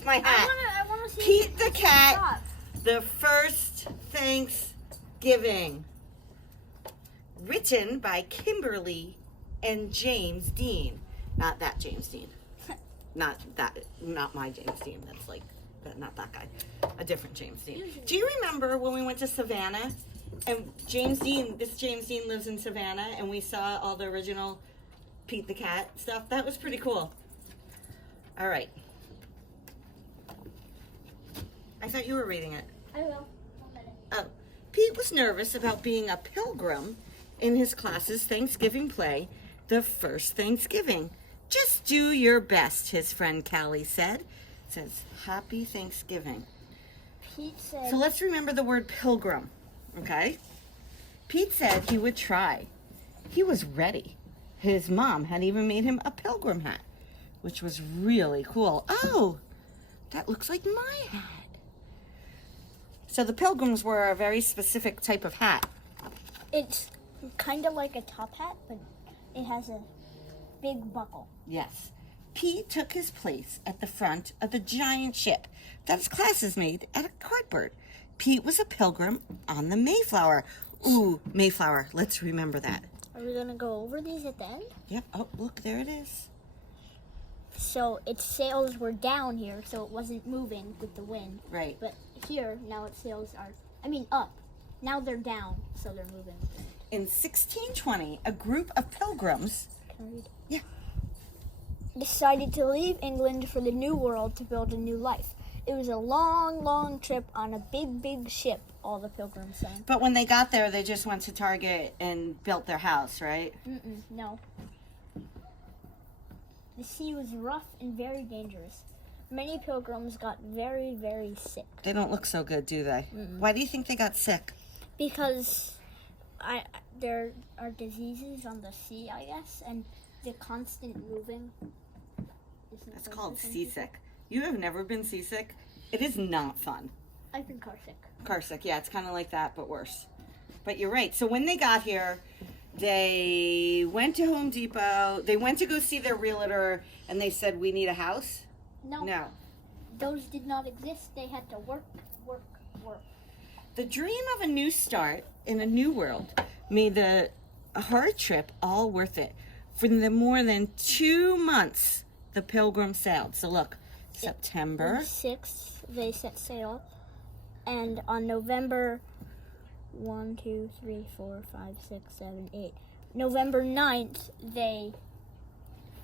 take my hat. I wanna see Pete the Cat, the First Thanksgiving. Written by Kimberly and James Dean. Not that James Dean. Not my James Dean. That's like, not that guy. A different James Dean. Do you remember when we went to Savannah? And James Dean lives in Savannah, and we saw all the original Pete the Cat stuff. That was pretty cool. All right. I thought you were reading it. I will. 1 minute. Oh. Pete was nervous about being a pilgrim in his class's Thanksgiving play, The First Thanksgiving. Just do your best, his friend Callie said. It says, Happy Thanksgiving. Pete said... So let's remember the word pilgrim, okay? Pete said he would try. He was ready. His mom had even made him a pilgrim hat, which was really cool. Oh, that looks like my hat. So the pilgrims were a very specific type of hat. It's kind of like a top hat, but it has a big buckle. Yes. Pete took his place at the front of the giant ship that his classes made out of cardboard. Pete was a pilgrim on the Mayflower. Ooh, Mayflower. Let's remember that. Are we going to go over these at the end? Yep. Oh, look, there it is. So its sails were down here, so it wasn't moving with the wind. Right. But here, now its sails are, up. Now they're down, so they're moving. In 1620, a group of pilgrims... Can I read? Yeah. Decided to leave England for the New World to build a new life. It was a long, long trip on a big, big ship, all the pilgrims said. But when they got there, they just went to Target and built their house, right? No. The sea was rough and very dangerous. Many pilgrims got very, very sick. They don't look so good, do they? Why do you think they got sick? Because there are diseases on the sea, I guess, and the constant moving. That's called seasick. You have never been seasick? It is not fun. I've been carsick. Carsick, yeah, it's kind of like that, but worse. But you're right. So when they got here, they went to Home Depot. They went to go see their realtor, and they said, we need a house? No. Those did not exist. They had to work, work, work. The dream of a new start in a new world made the hard trip all worth it. For the more than 2 months, the Pilgrim sailed. So look, September 6th, they set sail, and on November 1, 2, 3, 4, 5, 6, 7, 8. November 9th, they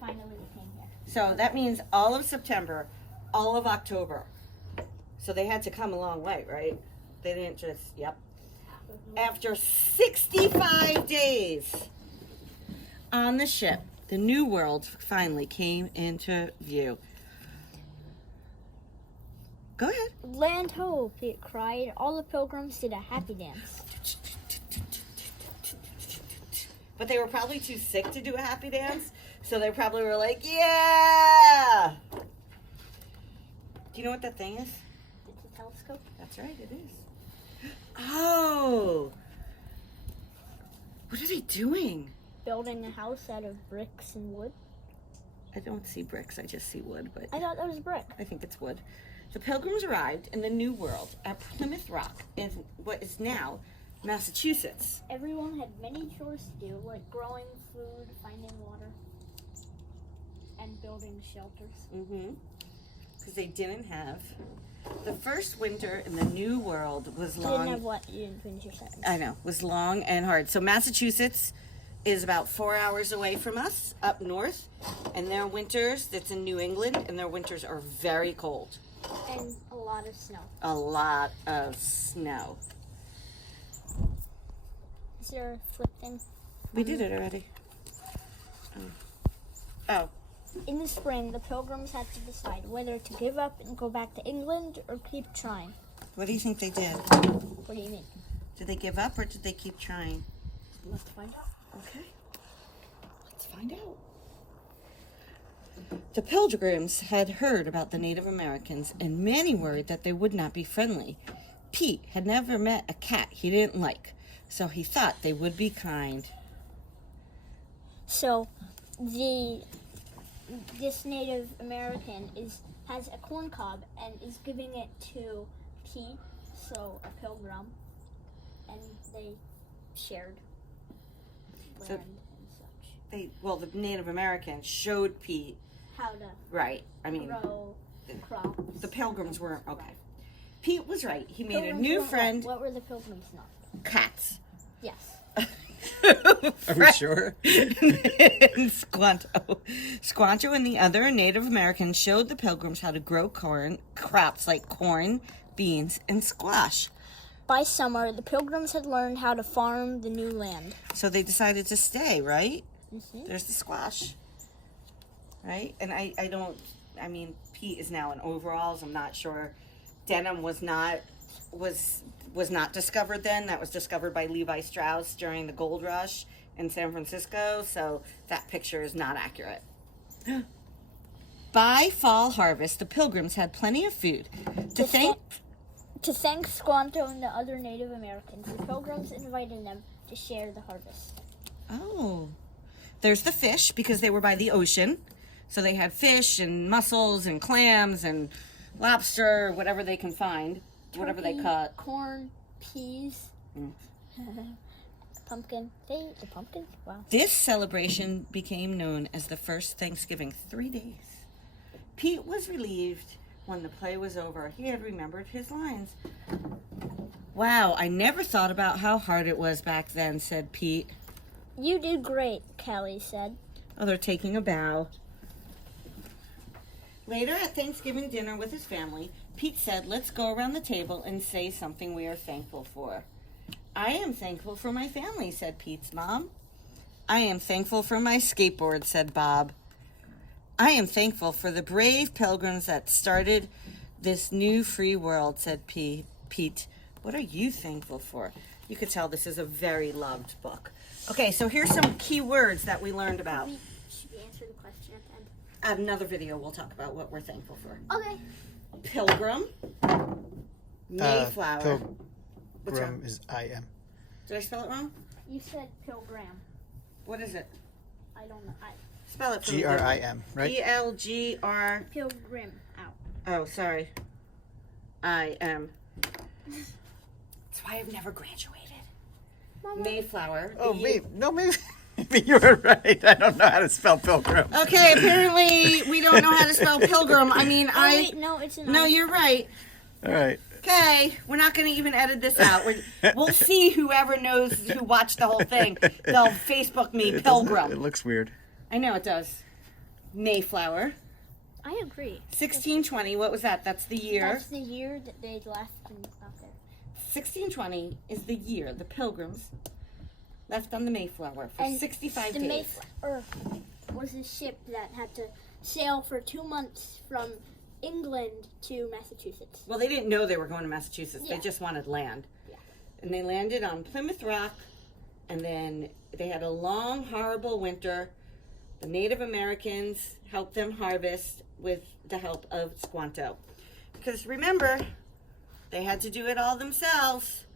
finally came here. So that means all of September, all of October. So they had to come a long way, right? They didn't just, yep. After 65 days on the ship, the New World finally came into view. Go ahead. Land ho, Pete cried. All the pilgrims did a happy dance. But they were probably too sick to do a happy dance, so they probably were like, yeah! Do you know what that thing is? It's a telescope. That's right, it is. Oh! What are they doing? Building a house out of bricks and wood. I don't see bricks, I just see wood, but I thought that was brick. I think it's wood. The Pilgrims arrived in the New World at Plymouth Rock in what is now Massachusetts. Everyone had many chores to do, like growing food, finding water, and building shelters. Because they didn't have... The first winter in the New World was long... Didn't have what? You didn't finish your sentence. I know. Was long and hard. So Massachusetts is about 4 hours away from us, up north. And their winters, that's in New England, and their winters are very cold. And a lot of snow. A lot of snow. Is there a flip thing? We did it already. Oh. In the spring, the pilgrims had to decide whether to give up and go back to England or keep trying. What do you think they did? What do you mean? Did they give up or did they keep trying? Let's find out. Okay. Let's find out. The Pilgrims had heard about the Native Americans, and many worried that they would not be friendly. Pete had never met a cat he didn't like, so he thought they would be kind. So, this Native American has a corn cob and is giving it to Pete, so a pilgrim, and they shared land and such. The Native Americans showed Pete How to right. I mean, grow crops. the pilgrims weren't okay. Pete was right. He made Pilgrims a new weren't friend. What were the pilgrims not? Cats. Yes. Are we sure? Squanto and the other Native Americans showed the pilgrims how to grow crops like corn, beans, and squash. By summer, the pilgrims had learned how to farm the new land. So they decided to stay, right? Mm-hmm. There's the squash. Right? And I mean, Pete is now in overalls. I'm not sure. Denim was not discovered then. That was discovered by Levi Strauss during the gold rush in San Francisco. So that picture is not accurate. By fall harvest, the pilgrims had plenty of food. To thank Squanto and the other Native Americans, the pilgrims invited them to share the harvest. Oh. There's the fish, because they were by the ocean. So they had fish and mussels and clams and lobster, whatever they can find, whatever they cut. Corn, peas, pumpkin. The pumpkin? Wow. This celebration became known as the first Thanksgiving. 3 days. Pete was relieved when the play was over. He had remembered his lines. Wow, I never thought about how hard it was back then, said Pete. You did great, Callie said. Oh, they're taking a bow. Later at Thanksgiving dinner with his family, Pete said, let's go around the table and say something we are thankful for. I am thankful for my family, said Pete's mom. I am thankful for my skateboard, said Bob. I am thankful for the brave pilgrims that started this new free world, said Pete. What are you thankful for? You could tell this is a very loved book. Okay, so here's some key words that we learned about. Should we answer the question at the end? At another video, we'll talk about what we're thankful for. Okay. Pilgrim. Mayflower. What's wrong? Pilgrim is I-M. Did I spell it wrong? You said pilgrim. What is it? I don't know. Spell it for me. G-R-I-M, right? P-L-G-R... Pilgrim out. Oh, sorry. I-M. That's why I've never graduated. Mama. Mayflower. Oh, maybe you were right. I don't know how to spell pilgrim. Okay, apparently we don't know how to spell pilgrim. I mean, Oh, wait, no, it's an No, I. you're right. All right. Okay, we're not going to even edit this out. We'll see whoever knows who watched the whole thing. They'll Facebook me pilgrim. It looks weird. I know it does. Mayflower. I agree. 1620, what was that? That's the year. That's the year that they left and got there. 1620 is the year the Pilgrims left on the Mayflower for And 65 the days. Mayflower was a ship that had to sail for 2 months from England to Massachusetts. Well, they didn't know they were going to Massachusetts. Yeah. They just wanted land. Yeah. And they landed on Plymouth Rock, and then they had a long, horrible winter. The Native Americans helped them harvest with the help of Squanto. Because remember, they had to do it all themselves.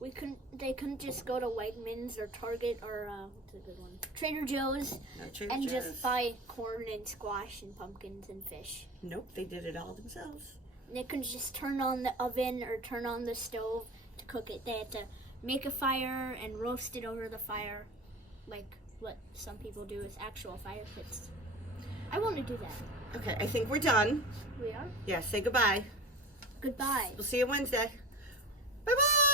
They couldn't just go to Wegmans or Target or what's a good one? Trader Joe's No, Trader and Joe's. just buy corn and squash and pumpkins and fish. Nope, they did it all themselves. And they couldn't just turn on the oven or turn on the stove to cook it. They had to make a fire and roast it over the fire, like what some people do with actual fire pits. I want to do that. Okay, I think we're done. We are? Yeah, say goodbye. Goodbye. We'll see you Wednesday. Bye-bye!